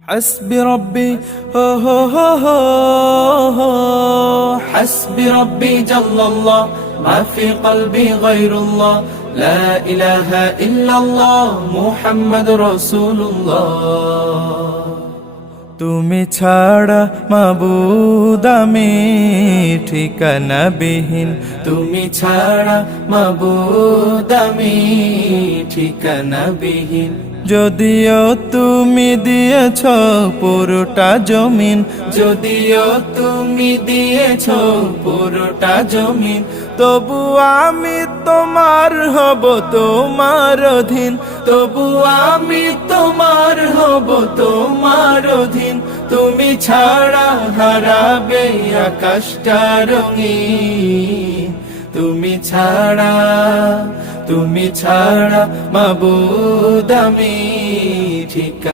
حسبي ربي هو هو هو هو حسبي ربي جل الله ما في قلبي غير الله لا إله إلا الله محمد رسول الله তুমি ছাড়া মাবুদ আমি ঠিকানা বিহীন তুমি ছাড়া মাবুদ আমি ঠিকানা বিহীন যদিও তুমি দিয়েছ পুরোটা জমিন যদিও তুমি দিয়েছ পুরোটা জমিন তবু আমি তোমার হব তোমার অধীন তবু আমি তোমার হব তোমার অধীন তুমি ছাড়া হারাবে আকাশটা রঙিন তুমি ছাড়া মাবুদ আমি ঠিকানা